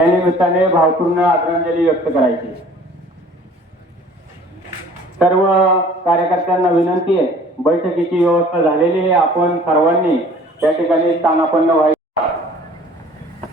निमित्ताने भावपूर्ण आदरांजली व्यक्त करायची। सर्व कार्यकर्त्यांना विनंती आहे, बैठकीची व्यवस्था झालेली आहे, आपण सर्वांनी त्या ठिकाणी स्थानापन्न व्हायचं।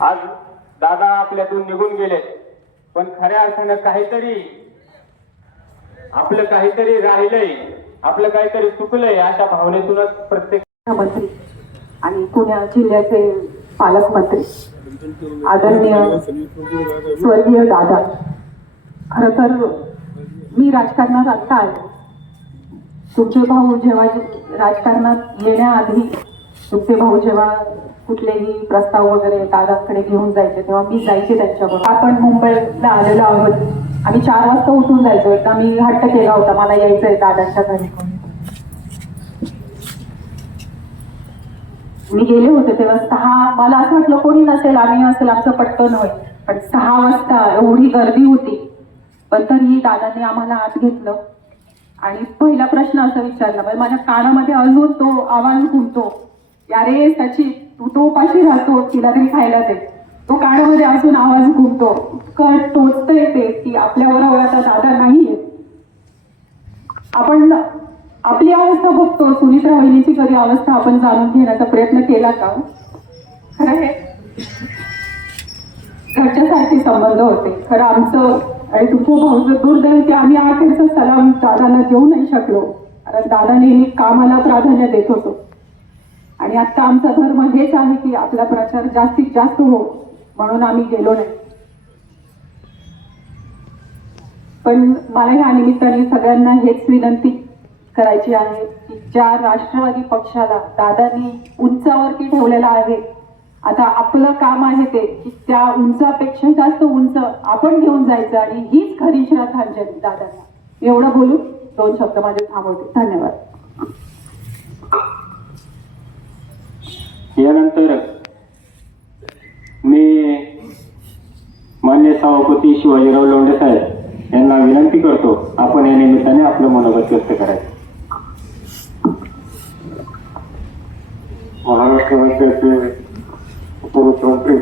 आज दादा आपल्यातून निघून गेले, पण खऱ्या अर्थानं आपलं काहीतरी राहिलंय, आपलं काहीतरी चुकलंय अशा भावनेतूनच प्रत्येक मंत्री आणि पुणे जिल्ह्याचे पालकमंत्री आदरणीय स्वर्गीय दादा, खरं तर मी राजकारणात आत्ता आले। तुमचे भाऊ जेव्हा राजकारणात येण्याआधी तुमचे भाऊ जेव्हा कुठलेही प्रस्ताव वगैरे दादांकडे घेऊन जायचे तेव्हा मी जायचे त्यांच्याबरोबर। आपण मुंबईला आलेलो आहोत आणि 4 वाजता उठून जायचो। एकदा मी हट्ट केला होता मला यायचंय दादांच्या घरी, मी गेले होते तेव्हा 6, मला असं वाटलं कोणी नसेल, आम्ही असेल, आमचं पटकन होईल, पण 6 वाजता एवढी गर्दी होती, पण तरीही दादाने आम्हाला आत घेतलं आणि पहिला प्रश्न असा विचारला, म्हणजे माझ्या कानामध्ये अजून तो आवाज घुमतो, अरे सची तू तो उपाशी राहतो, तिला तरी खायला दे, तो कानामध्ये अजून आवाज घुमतो, टोचतंय ते की आपल्याबरोबर आता दादा नाहीये। आपण आपली अवस्था बघतो, सुनीत्रा वहिनीची कधी अवस्था आपण जाणून घेण्याचा प्रयत्न केला का? खरं हे घरच्यासारखे संबंध होते। खरं आमचं आणि तुमच्या भाऊचं दुर्दैव की आम्ही अखेरचा सलाम दादांना देऊ नाही शकलो, कारण दादा नेहमी कामाला प्राधान्य देत होतो आणि आता आमचा धर्म हेच आहे की आपला प्रचार जास्तीत जास्त हो, म्हणून आम्ही गेलो नाही। पण मला या निमित्ताने सगळ्यांना हेच विनंती करायची आहे की ज्या राष्ट्रवादी पक्षाला दादांनी उंचावरती ठेवलेला आहे, आता आपलं काम आहे ते की त्या उंचापेक्षा जास्त उंच आपण घेऊन जायचं आणि हीच खरी श्रद्धांजली दादांना। एवढं बोलून 2 शब्द माझे थांबवते। धन्यवाद। यानंतर मी मान्य सभापती शिवाजीराव लोंढे साहेब यांना विनंती करतो, आपण या निमित्ताने आपलं मनोगत व्यक्त करायचं। महाराष्ट्र राज्याचे उपमुख्यमंत्री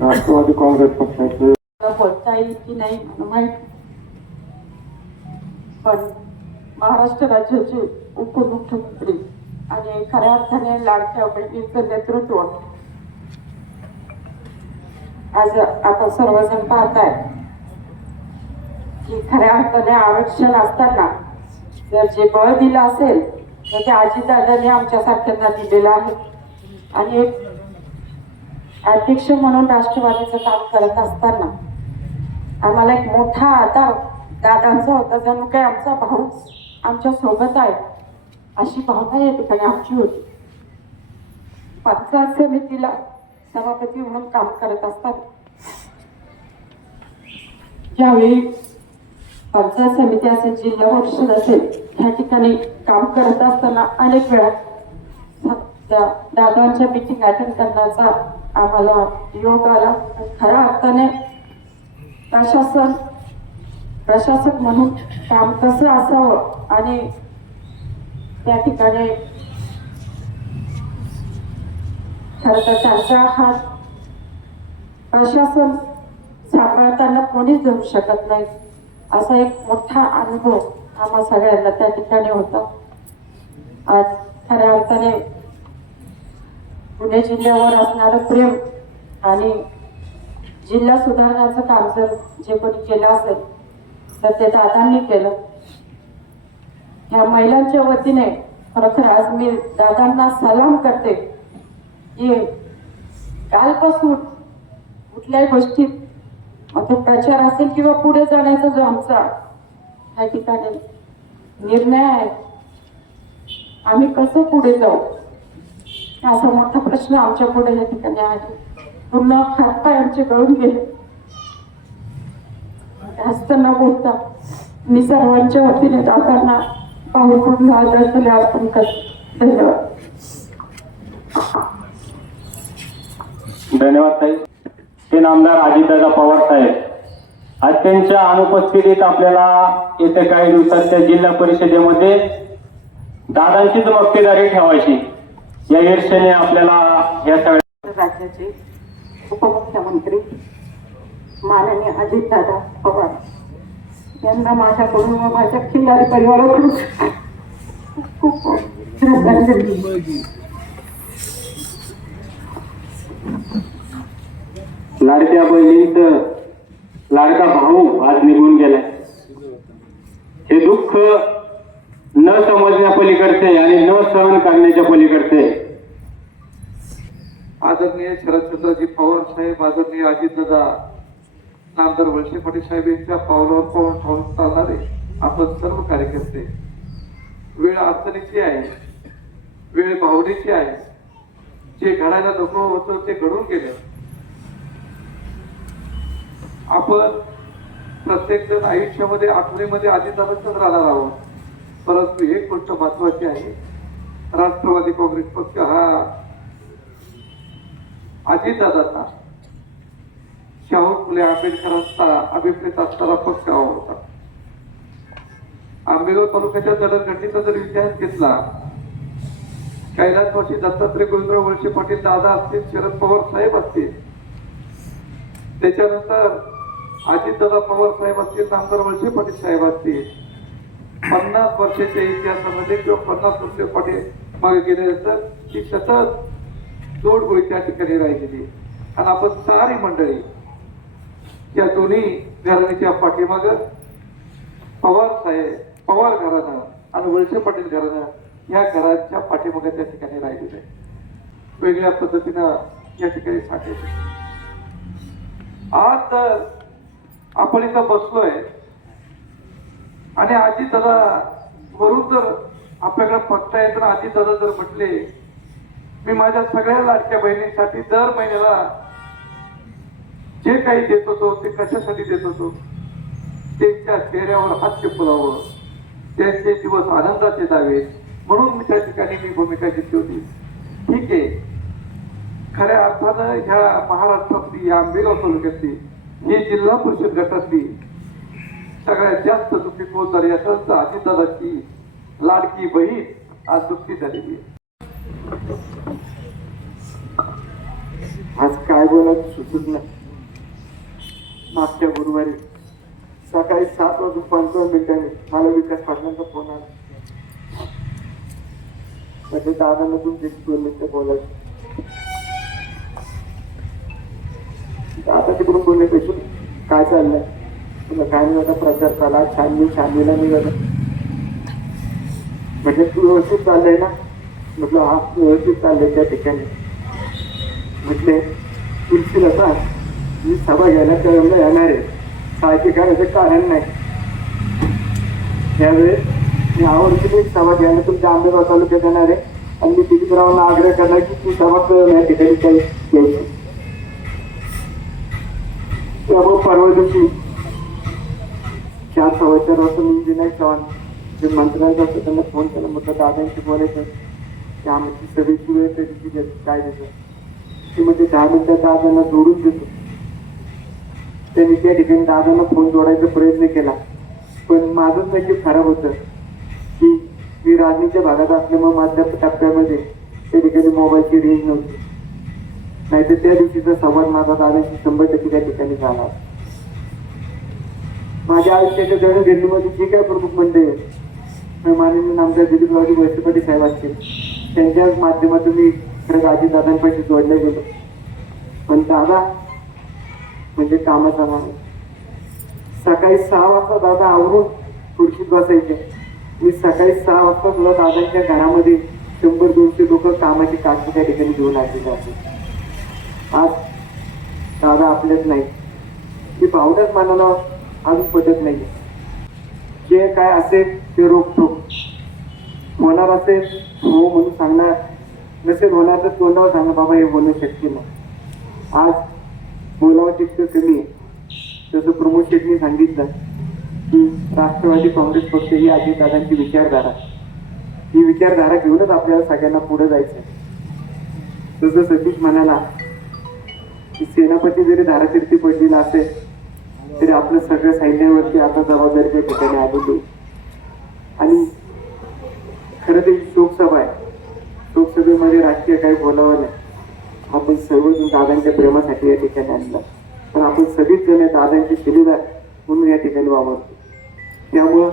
राष्ट्रवादी काँग्रेस पक्षाचे बोलता येईल की नाही माहीत, पण महाराष्ट्र राज्याचे उपमुख्यमंत्री आणि खऱ्या अर्थाने लाडक्या बहिणीचं नेतृत्व आज आपण सर्वजण पाहताय की खऱ्या अर्थाने आरक्षण असताना जर जे बळ दिलं असेल तर ते अजितदादांनी आमच्यासारख्यांना दिलेलं आहे आणि एक अध्यक्ष म्हणून राष्ट्रवादीचं काम करत असताना आम्हाला एक मोठा आधार दादांचा होता, जणू काही आमचा भाऊच आमच्या सोबत आहे अशी भावना या ठिकाणी आमची होती। पंचायत समितीला सभापती म्हणून काम करत असताना ज्यावेळी पंचायत समिती असेल, जिल्हा परिषद असेल, ह्या ठिकाणी काम करत असताना अनेक वेळा त्या दादांच्या मीटिंग अटेंड करण्याचा आम्हाला योग आला। खऱ्या अर्थाने प्रशासक म्हणून काम कसं असावं आणि त्या ठिकाणी खरं तर त्यांचा हात प्रशासन सांभाळताना कोणीच धरू शकत नाही असा एक मोठा अनुभव आम्हा सगळ्यांना त्या ठिकाणी होता। आज खऱ्या अर्थाने पुणे जिल्ह्यावर असणारं प्रेम आणि जिल्हा सुधारण्याचं काम जर जे कोणी केलं असेल तर ते दादांनी केलं। ह्या महिलांच्या वतीने खरोखर आज मी दादांना सलाम करते की कालपासून कुठल्याही गोष्टीत तो प्रचार असेल किंवा पुढे जाण्याचा जो आमचा या ठिकाणी निर्णय आहे, आम्ही कसं पुढे जाऊ असा मोठा प्रश्न आमच्या पुढे या ठिकाणी आहे। पूर्ण हातपाय आमचे गळून गेले। जास्त न बोलता मी सर्वांच्या वतीने दादांना भावपूर्ण आदरांजली अर्पण करते। धन्यवाद। धन्यवाद ताई। ते नामदार अजितदादा पवार साहेब आज त्यांच्या अनुपस्थितीत आपल्याला येत्या काही दिवसात त्या जिल्हा परिषदेमध्ये दादांचीच मक्तेदारी ठेवायची या ईर्षेने आपल्याला या सगळ्या राज्याचे उपमुख्यमंत्री माननीय अजितदादा पवार यांना माझ्याकडून व माझ्या खिल्लारी परिवाराकडून खूप श्रद्धांजली. लाडक्या बहिणींचं लाडका भाऊ आज निघून गेलाय. हे दुःख न समजण्या पलीकडचे आणि न सहन करण्याच्या पलीकडचे. आदरणीय शरदचंद्रजी पवार साहेब, आदरणीय अजितदादा नामदार वळसे पाटील साहेब यांच्या पावलावर पाऊल ठेवून चालणारे आपण सर्व कार्यकर्ते. वेळ अडचणीची आहे, वेळ भावनेची आहे. जे घडायला नको होतं ते घडून गेलं. आपण प्रत्येक जण आयुष्यामध्ये आठवणीमध्ये अजितदादांचाच राहणार आहोत. परंतु एक गोष्ट महत्वाची आहे, राष्ट्रवादी काँग्रेस पक्ष हा अजितदादांना शाहू फुले आंबेडकरांचा अभिप्रेत असणारा पक्ष होता. आंबेगाव तालुक्याच्या जडणघडणीचा जर इतिहास घेतला, कैलासवासी दत्तात्रय गोविंदराव वळसे पाटील दादा असतील, शरद पवार साहेब असतील, त्याच्यानंतर अजितदादा पवार साहेब असतील, नामदार वळसे पाटील साहेब असतील, 50 वर्षाच्या इतिहासामध्ये किंवा 50 वर्ष पाटील मागे गेल्यानंतर ही सतत जोडगोळी त्या ठिकाणी राहिलेली. आणि आपण सारी मंडळी या दोन्ही घराण्याच्या पाठीमाग पवार साहेब, पवार घराणं आणि वळसे पाटील घराणं या घराच्या पाठीमागे त्या ठिकाणी राहिलेले आहे. वेगळ्या पद्धतीनं या ठिकाणी सांगितले. आज तर आपण इथं बसलोय आणि अजितदादा वरून जर आपल्याकडे बघता येत ना, अजितदादा जर म्हटले मी माझ्या सगळ्या लाडक्या बहिणींसाठी दर महिन्याला जे काही देत होतो ते कशासाठी देत होतो, त्यांच्या चेहऱ्यावर हास्य फुलावं, त्यांचे दिवस आनंदाचे जावे म्हणून मी त्या ठिकाणी मी भूमिका घेतली होती. ठीक आहे, खऱ्या अर्थानं ह्या महाराष्ट्रातली, या आंबेगाव तालुक्यातली, ही जिल्हा परिषद गटातली सगळ्यात जास्त दुःखी पोहोचणारी असेल तर अजितदादाची लाडकी बहीण आज दुःखी झालेली आहे. आज काय बोलायचं सुचत नाही. मागच्या गुरुवारी सकाळी 7:55 मला विकास पाटलांचा फोन आला. म्हणजे दादांना तुमची 2 मिनिटं बोलायचं. आता तिकडून बोलण्यापेक्षा काय चाललंय, तुला काय नाही आता प्रचार चाला, छाननीला निघाला. म्हणजे तू व्यवस्थित चाललंय ना? म्हटलं हा व्यवस्थित चाललंय त्या ठिकाणी. म्हटले तुलसीला सांग मी सभा घ्यायला कळमला येणार आहे, काळजी करायचं कारण नाही. त्यावेळेस मी आवडती एक सभा घ्यायला तुमच्या आंबेगाव तालुक्यात येणार आहे आणि मी दिलीपरावांना आग्रह करणार की ती सभा कळम या ठिकाणी काही घ्यायची. त्यामुळे परवा दिवशी 4:15 वाजता मी विनायक चव्हाण जे मंत्र्यांचा असतं त्यांना फोन केला. म्हटलं दादांशी बोलायचं की आमची सभेची वेळ तरी काय देतो ते म्हणजे 10 मिनिटात दादांना जोडून देतो. त्यांनी त्या ठिकाणी दादांना फोन जोडायचा प्रयत्न केला, पण माझंच नशीब खराब होतं की मी राजनीतीच्या भागात असल्यामुळे माझ्या टप्प्यामध्ये त्या ठिकाणी मोबाईलची रेंज नव्हती. नाहीतर त्या दिवशीचा संवाद माझा दादांशी 100% त्या ठिकाणी झाला. माझ्या आयुष्याच्या जडणघडणीमध्ये जी काय प्रमुख मंडळी माननीय नामदार दिलीपरावजी वळसे पाटील साहेब असतील त्यांच्याच माध्यमातून मी खरं अजितदादांपाशी जोडले गेलो. पण दादा म्हणजे कामाचा माणूस. सकाळी 6 वाजता दादा आवरून खुर्शीत बसायचे. मी सकाळी 6 वाजता सुद्धा दादांच्या घरामध्ये 100-200 लोक कामाची काठी त्या ठिकाणी घेऊन आलेले जाते. आज दादा आपल्यात नाही, ती भावनाच मनाला अजून पटत नाही. जे काय असेल ते रोखतो, होणार असेल हो म्हणून सांगणार, नसेल होणार तर तोंडावर सांगा बाबा हे होणं शक्य नाही. आज बोलावं तितकं कमी आहे. जसं प्रमोद शेट्टी सांगितलं की राष्ट्रवादी काँग्रेस पक्ष ही अजितदादांची विचारधारा, ही विचारधारा घेऊनच आपल्याला सगळ्यांना पुढे जायचं. जसं सतीश म्हणाला की सेनापती जरी धारातीर्थी पडलेला असेल तरी आपलं सगळं सैन्यावरती आता जबाबदारीच्या ठिकाणी आलेली. आणि खरं तर ही शोकसभा आहे. शोकसभेमध्ये राजकीय काही बोलावं नाही. आपण सर्वजण दादांच्या प्रेमासाठी या ठिकाणी आणलं, पण आपण सगळीच जण दादांचे शिलेदार म्हणून या ठिकाणी वावरतो. त्यामुळं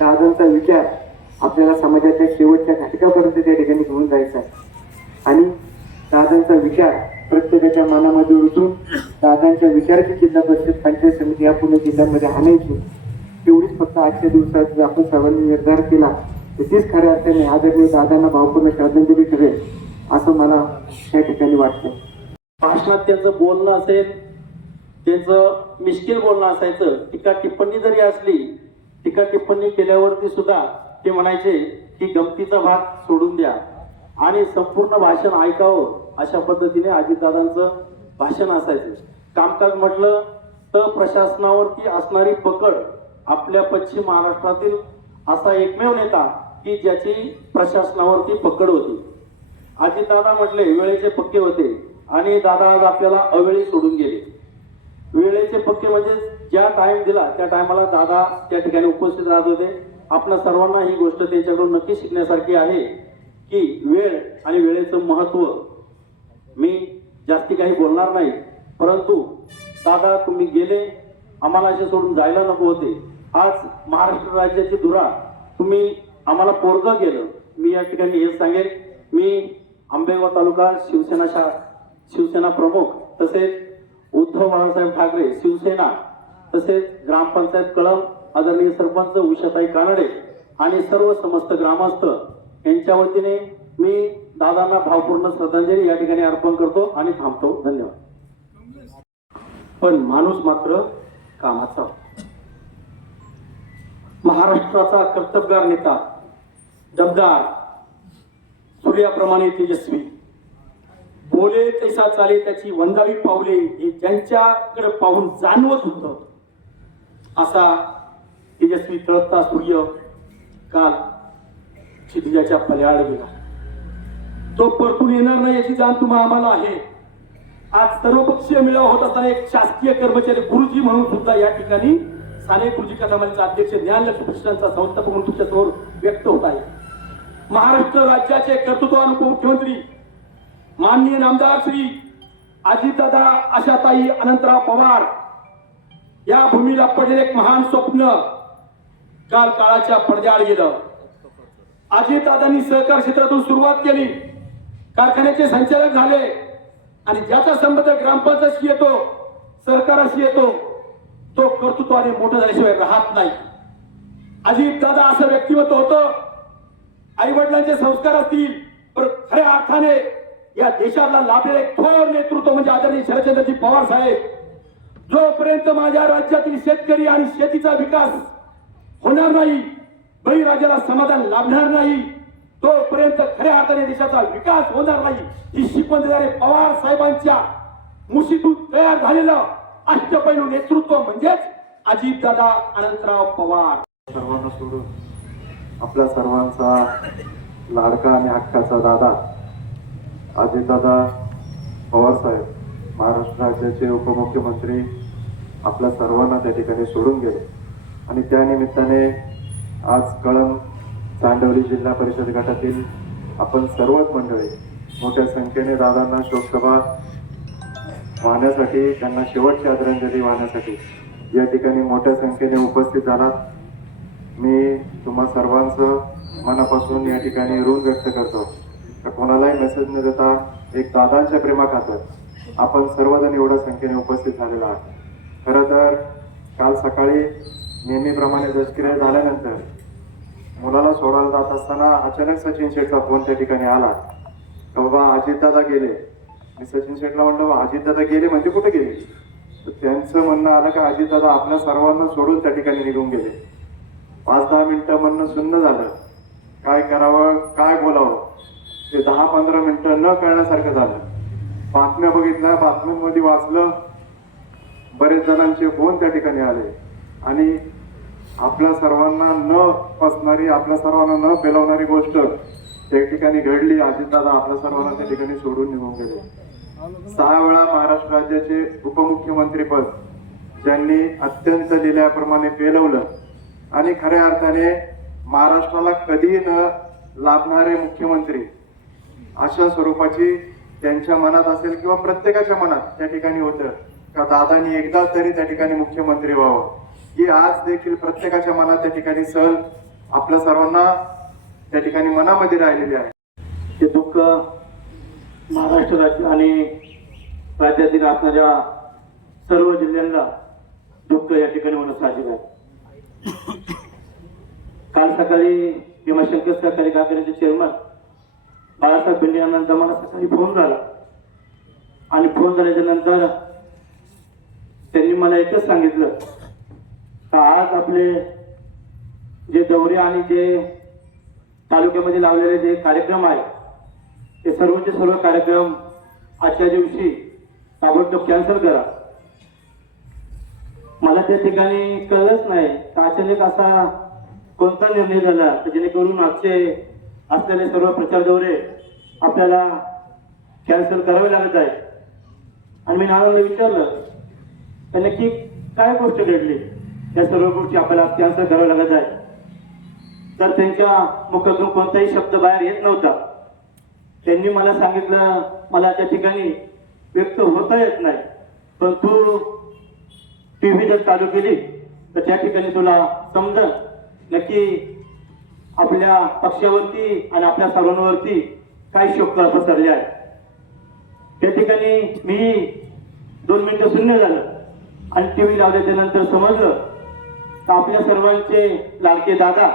दादांचा विचार आपल्याला समाजाच्या शेवटच्या घटकापर्यंत त्या ठिकाणी घेऊन जायचा आहे. आणि दादांचा विचार प्रत्येकाच्या मनामध्ये रुजून दादांच्या विचाराची जिल्हा परिषद पंचायत समिती या पुणे जिल्ह्यामध्ये आणायची, तेवढीच फक्त आजच्या दिवसात जर आपण सर्वांनी निर्धार केला तर तीच खऱ्या अर्थाने आदरणीय दादांना भावपूर्ण श्रद्धांजली ठरेल असं मला या ठिकाणी वाटतं. भाषणात त्यांचं बोलणं असेल, त्यांचं मिश्किल बोलणं असायचं. टीका टिप्पणी जरी असली, टीका टिप्पणी केल्यावरती सुद्धा ते म्हणायचे की गमतीचा भाग सोडून द्या आणि संपूर्ण भाषण ऐकावं, अशा पद्धतीने अजितदादांचं भाषण असायचं. कामकाज म्हटलं तर प्रशासनावरती असणारी पकड, आपल्या पश्चिम महाराष्ट्रातील असा एकमेव नेता की ज्याची प्रशासनावरती पकड होती. अजितदादा म्हटले वेळेचे पक्के होते आणि दादा आज आपल्याला अवेळी सोडून गेले. वेळेचे पक्के म्हणजे ज्या टाइम दिला त्या टायमाला दादा त्या ठिकाणी उपस्थित राहत होते. आपल्या सर्वांना ही गोष्ट त्यांच्याकडून नक्की शिकण्यासारखी आहे की वेळ आणि वेळेचं महत्व. मी जास्ती काही बोलणार नाही, परंतु दादा तुम्ही गेले, आम्हाला असे सोडून जायला नको होते. आज महाराष्ट्र राज्याची धुरा तुम्ही आम्हाला पोरगं केलं. मी या ठिकाणी हेच सांगेन, मी आंबेगाव तालुका शिवसेना प्रमुख, तसेच उद्धव बाळासाहेब ठाकरे शिवसेना, तसेच ग्रामपंचायत कळम आदरणीय सरपंच उषाताई कानडे आणि सर्व समस्त ग्रामस्थ यांच्या वतीने मी दादांना भावपूर्ण श्रद्धांजली या ठिकाणी अर्पण करतो आणि थांबतो. धन्यवाद. पण माणूस मात्र कामाचा. महाराष्ट्राचा कर्तबगार नेता, दमदार, सूर्याप्रमाणे तेजस्वी, बोले तैसा चाले त्याची वंदावी पावले, हे ज्यांच्याकडे पाहून जाणवत होतं असा तेजस्वी तळपता सूर्य काल क्षितिजाच्या पल्याड गेला. तो परतून येणार नाही याची जाण तुम्हा आम्हाला आहे. आज सर्वपक्षीय मेळावा होत असताना एक शासकीय कर्मचारी गुरुजी म्हणून सुद्धा या ठिकाणी साने गुरुजी कदमांचा अध्यक्ष ज्ञानलक्ष्मी प्रतिष्ठानचा संस्थापक म्हणून तुमच्या समोर व्यक्त होत आहे. महाराष्ट्र राज्याचे कर्तृत्ववान उपमुख्यमंत्री माननीय नामदार श्री अजितदादा आशाताई अनंतराव पवार या भूमीला पडलेले एक महान स्वप्न काल काळाच्या पडद्याआड गेलं. अजितदादांनी सहकार क्षेत्रातून सुरुवात केली, कारखान्याचे संचालक झाले आणि ज्याचा संबंध ग्रामपंचायतशी येतो, सहकाराशी येतो, तो कर्तृत्वाने मोठं झाल्याशिवाय राहत नाही. अजितदादा असं व्यक्तिमत्व होतं, आई वडिलांचे संस्कार असतील, पण खऱ्या अर्थाने या देशाला लाभलेले थोर नेतृत्व म्हणजे आदरणीय शरदचंद्रजी पवार साहेब. जोपर्यंत माझ्या राज्यातील शेतकरी आणि शेतीचा विकास होणार नाही, बळीराजाला समाधान लाभणार नाही, तोपर्यंत खऱ्या अर्थाने देशाचा विकास होणार नाही. ही शिकवण देणारे पवार साहेबांच्या मुशीतून तयार झालेलं अष्टपैलू नेतृत्व म्हणजेच अजितदादा अनंतराव पवार. सर्वांना सोडून आपल्या सर्वांचा लाडका आणि हक्काचा दादा अजितदादा पवार साहेब, महाराष्ट्र राज्याचे उपमुख्यमंत्री, आपल्या सर्वांना त्या ठिकाणी सोडून गेले. आणि त्या निमित्ताने आज कळंब चांडवली जिल्हा परिषद गटातील आपण सर्वच मंडळी मोठ्या संख्येने दादांना शोकसभा वाहण्यासाठी, त्यांना शेवटची आदरांजली वाहण्यासाठी या ठिकाणी मोठ्या संख्येने उपस्थित झालात. मी तुम्हा सर्वांचं मनापासून या ठिकाणी ऋण व्यक्त करतो. कोणालाही मेसेज न देता एक दादांच्या प्रेमाखातर आपण सर्वजण एवढ्या संख्येने उपस्थित झालेला आहात. खरं तर काल सकाळी नेहमीप्रमाणे दशक्रिया झाल्यानंतर मुलाला सोडायला जात असताना अचानक सचिन शेठचा फोन त्या ठिकाणी आला, बाबा अजितदादा गेले. मी सचिन शेठला म्हणलं अजितदादा गेले म्हणजे कुठे गेले? तर त्यांचं म्हणणं आलं का अजितदादा आपल्या सर्वांना सोडून त्या ठिकाणी निघून गेले. 5-10 मिनिटं म्हणणं शून्य झालं. काय करावं, काय बोलावं ते 10-15 मिनिटं न कळण्यासारखं झालं. बातम्या बघितल्या, बातम्यांमध्ये वाचलं, बरेच जणांचे फोन त्या ठिकाणी आले आणि आपल्या सर्वांना न पसणारी, आपल्या सर्वांना न पेलवणारी गोष्ट त्या ठिकाणी घडली. अजितदादा आपल्या सर्वांना त्या ठिकाणी सोडून निघून गेले. 6 वेळा महाराष्ट्र राज्याचे उपमुख्यमंत्री पद ज्यांनी अत्यंत लिहिल्याप्रमाणे पेलवलं आणि खऱ्या अर्थाने महाराष्ट्राला कधी न लाभणारे मुख्यमंत्री अशा स्वरूपाची त्यांच्या मनात असेल किंवा प्रत्येकाच्या मनात त्या ठिकाणी होतं का दादानी एकदा तरी त्या ठिकाणी मुख्यमंत्री व्हावं, ही आज देखील प्रत्येकाच्या मनात त्या ठिकाणी सल आपल्या सर्वांना त्या ठिकाणी मनामध्ये राहिलेली आहे. ते दुःख महाराष्ट्र राज्य आणि राज्यातील असणाऱ्या सर्व जिल्ह्यांना दुःख या ठिकाणी होणं साहजिक आहे. काल सकाळी भीमाशंकर सहकारी कारखान्याचे चेअरमन बाळासाहेब भेंडे यांना मला सकाळी फोन झाला आणि फोन झाल्याच्या नंतर त्यांनी मला एकच सांगितलं का आज आपले जे दौरे आणि जे तालुक्यामध्ये लावलेले जे कार्यक्रम आहे ते सर्वचे सर्व कार्यक्रम आजच्या दिवशी ताबडतोब कॅन्सल करा. मला त्या ठिकाणी कळलंच नाही का अचानक असा कोणता निर्णय झाला तर जेणेकरून आजचे असलेले सर्व प्रचार दौरे आपल्याला कॅन्सल करावे लागत आहे. आणि मी नानाला विचारलं तर नक्की काय गोष्ट घडली, या सर्व गोष्टी आपल्याला कॅन्सल कराव्या लागत आहे. तर त्यांच्या मुखातून कोणताही शब्द बाहेर येत नव्हता. त्यांनी मला सांगितलं मला त्या ठिकाणी व्यक्त होता येत नाही, पण तू टीव्ही जर चालू केली तर त्या ठिकाणी तुला समजा नक्की आपल्या पक्षावरती आणि आपल्या सर्वांवरती काय शोक पसरले आहे. त्या ठिकाणी मी 2 मिनिटं शून्य झालं आणि टीव्ही लावल्याच्या नंतर समजलं तर आपल्या सर्वांचे लाडके दादा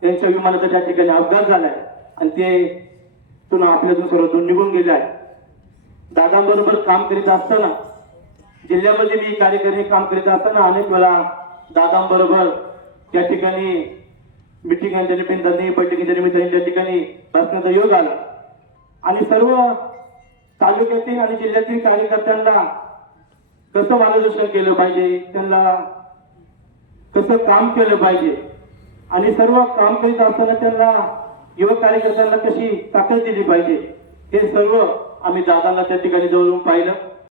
त्यांच्या विमानाचा त्या ठिकाणी अपघात झालाय आणि ते पुन्हा आपल्यातून सर्वातून निघून गेले आहे. दादांबरोबर काम करीत असताना जिल्ह्यामध्ये मी कार्यकारी काम करीत असताना अनेक वेळा दादांबरोबर त्या ठिकाणी मिटिंगांच्या निमित्ताने बैठकीच्या निमित्ताने त्या ठिकाणी बसण्याचा योग आला आणि सर्व तालुक्यातील आणि जिल्ह्यातील कार्यकर्त्यांना कसं मार्गदर्शन केलं पाहिजे, त्यांना कसं काम केलं पाहिजे आणि सर्व काम करीत असताना त्यांना युवक कार्यकर्त्यांना कशी ताकद दिली पाहिजे हे सर्व आम्ही दादांना त्या ठिकाणी जवळून पाहिलं.